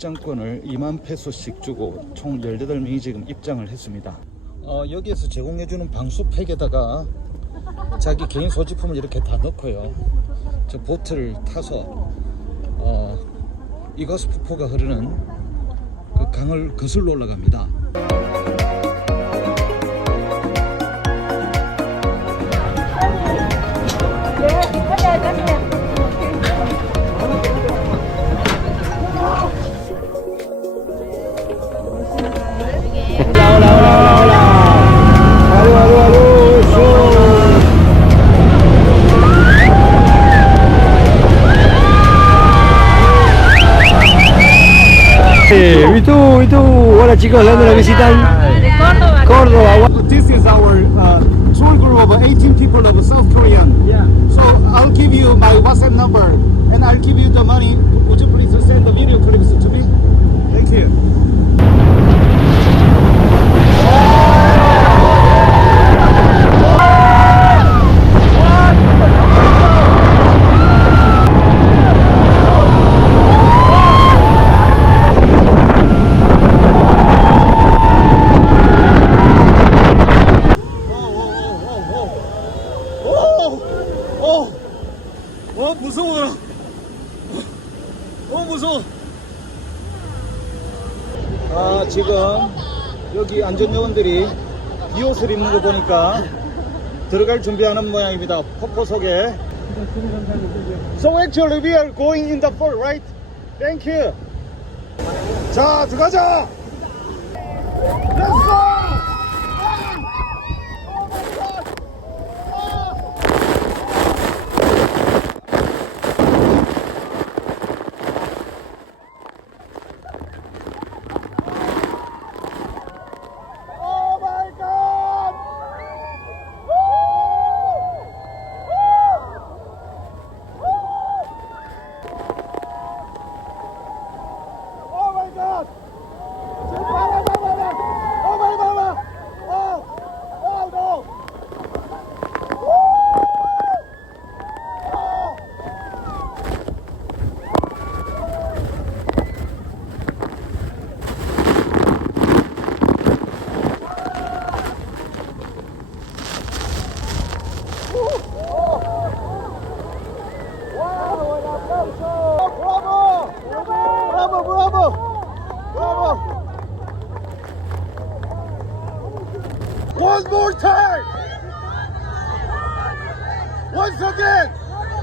입장권을 2만 페소씩 주고 총 18명이 지금 입장을 했습니다. 어, 여기에서 제공해주는 방수팩에다가 자기 개인 소지품을 이렇게 다 넣고요. 저 보트를 타서 어, 이거스 폭포가 흐르는 그 강을 거슬러 올라갑니다. Hola chicos, ¿dónde nos visitan? De Córdoba. Córdoba. This is our uh, tour group of 18 people of South Korean. Yeah. So I'll give you my WhatsApp number and I'll give you the money. Would you please send the video clips to me? Thank you. 어, 어 무서워라. 어 무서워. 아, 지금 여기 안전요원들이 비옷을 입는 거 보니까 들어갈 준비하는 모양입니다. 폭포 속에. So actually we are going in the fall, right? Thank you. 자, 들어가자. Let's go.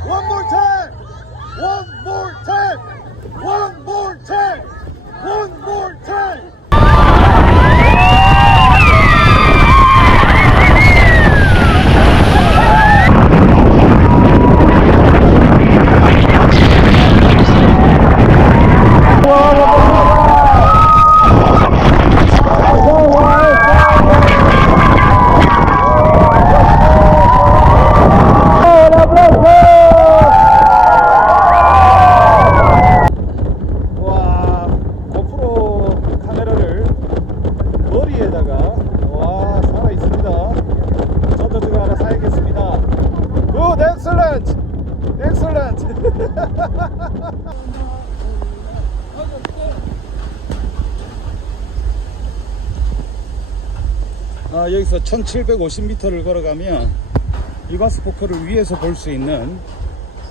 One more time! One more time! One more time! One more time! 아, 여기서 1750m를 걸어가면 이바스 포커를 위에서 볼 수 있는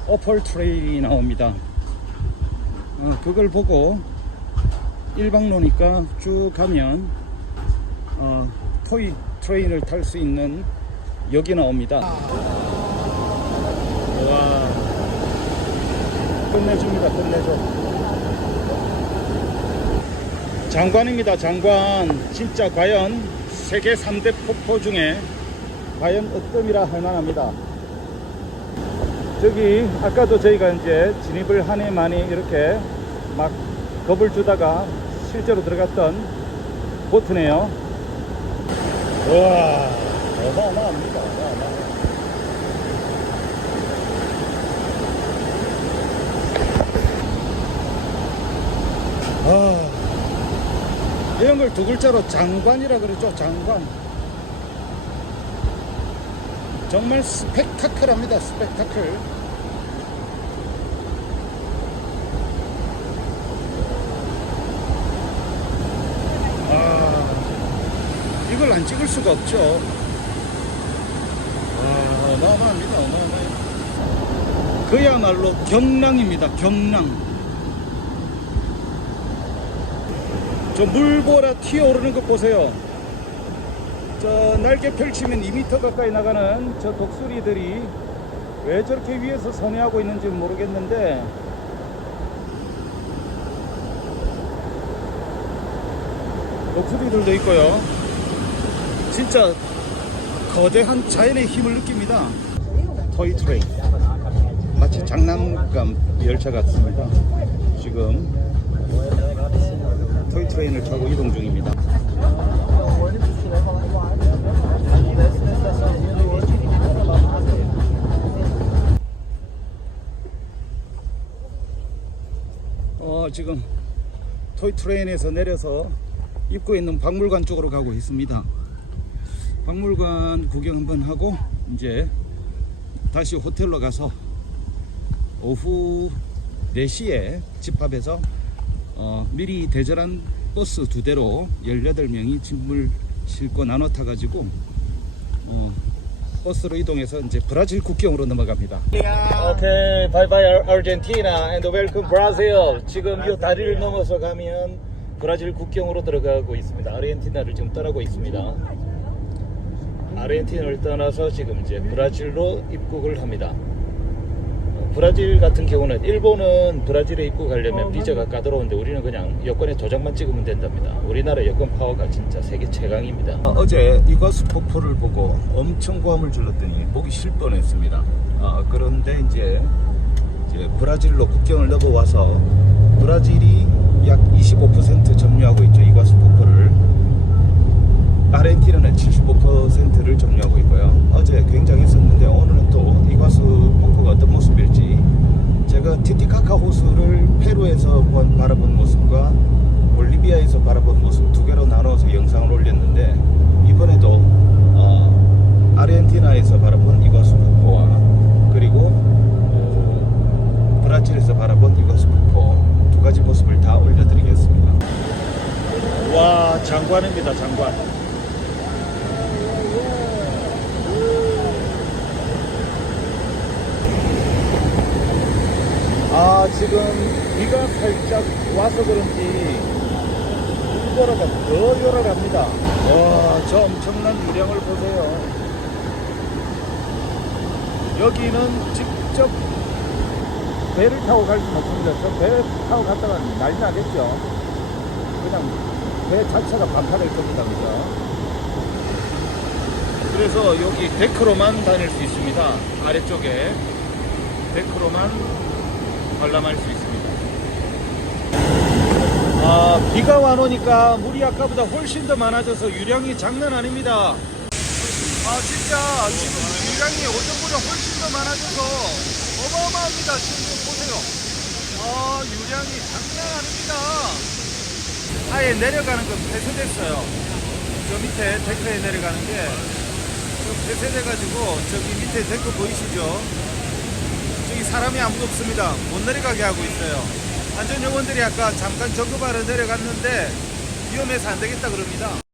어펄 트레일이 나옵니다. 어, 그걸 보고 일방로니까 쭉 가면 어, 토이 트레인을 탈 수 있는 역이 나옵니다. 와, 끝내줍니다. 끝내줘. 장관입니다. 장관. 진짜 과연 세계 3대 폭포 중에 과연 어떤 이라 할 만합니다. 저기 아까도 저희가 이제 진입을 하니 많이 이렇게 막 겁을 주다가 실제로 들어갔던 보트네요. 와 어마어마합니다. 어마어마. 이런 걸 두 글자로 장관이라 그러죠. 장관. 정말 스펙타클합니다. 스펙타클. 아, 이걸 안 찍을 수가 없죠. 아, 어마어마합니다. 어마어마해요. 그야말로 경랑입니다. 경랑. 저 물보라 튀어오르는 것 보세요. 저 날개 펼치면 2m 가까이 나가는 저 독수리들이 왜 저렇게 위에서 선회하고 있는지 모르겠는데 독수리들도 있고요. 진짜 거대한 자연의 힘을 느낍니다. 토이 트레인. 마치 장난감 열차 같습니다. 지금 트레인을 타고 이동 중입니다. 어, 지금 토이 트레인에서 내려서 입구에 있는 박물관 쪽으로 가고 있습니다. 박물관 구경 한번 하고 이제 다시 호텔로 가서 오후 4시에 집합해서 어, 미리 대절한 버스 두 대로 18명이 짐을 싣고 나눠 타가지고 어, 버스로 이동해서 이제 브라질 국경으로 넘어갑니다. 오케이, 바이바이 아르헨티나 and welcome Brazil. 지금 이 다리를 넘어서 가면 브라질 국경으로 들어가고 있습니다. 아르헨티나를 지금 떠나고 있습니다. 아르헨티나를 떠나서 지금 이제 브라질로 입국을 합니다. 어, 브라질 같은 경우는 일본은 브라질에 입국하려면 비자가 까다로운데 우리는 그냥 여권에 도장만 찍으면 된답니다. 우리나라 여권 파워가 진짜 세계 최강입니다. 어제 이과수 폭포를 보고 엄청 고함을 질렀더니 목이 쉴 뻔했습니다. 아, 그런데 이제, 이제 브라질로 국경을 넘어와서 브라질이 약 25% 점유하고 있죠 이과수 폭포를. 아르헨티나는 75%를 점유하고 있고요. 어제 굉장했었는데 오늘은 또 이과수 폭포가 어떤 모습일지 제가 티티카카 호수를 페루에서 본- 바라본 모습과 볼리비아에서 바라본 모습 두 개로 나눠서 영상을 올렸는데 이번에도 어, 아르헨티나에서 바라본 이과수 폭포와 그리고 어, 브라질에서 바라본 이과수 폭포 두 가지 모습을 다 올려드리겠습니다. 와 장관입니다 장관. 지금 비가 살짝 와서 그런지 물보라가 더 요란합니다. 와 저 엄청난 유량을 보세요. 여기는 직접 배를 타고 갈 수는 없습니다. 저 배 타고 갔다가 난리 나겠죠? 그냥 배 자체가 반팔일 겁니다 그죠? 그래서 여기 데크로만 다닐 수 있습니다. 아래쪽에 데크로만 관람할 수 있습니다. 아, 비가 와 놓으니까 물이 아까보다 훨씬 더 많아져서 유량이 장난 아닙니다. 아, 진짜 지금 유량이 오전보다 훨씬 더 많아져서 어마어마합니다. 지금 보세요. 아, 유량이 장난 아닙니다. 아예 내려가는 건 폐쇄됐어요. 저 밑에 데크에 내려가는 게 폐쇄돼가지고 저기 밑에 데크 보이시죠? 사람이 아무도 없습니다. 못 내려가게 하고 있어요. 안전 요원들이 아까 잠깐 점검하러 내려갔는데 위험해서 안 되겠다 그럽니다.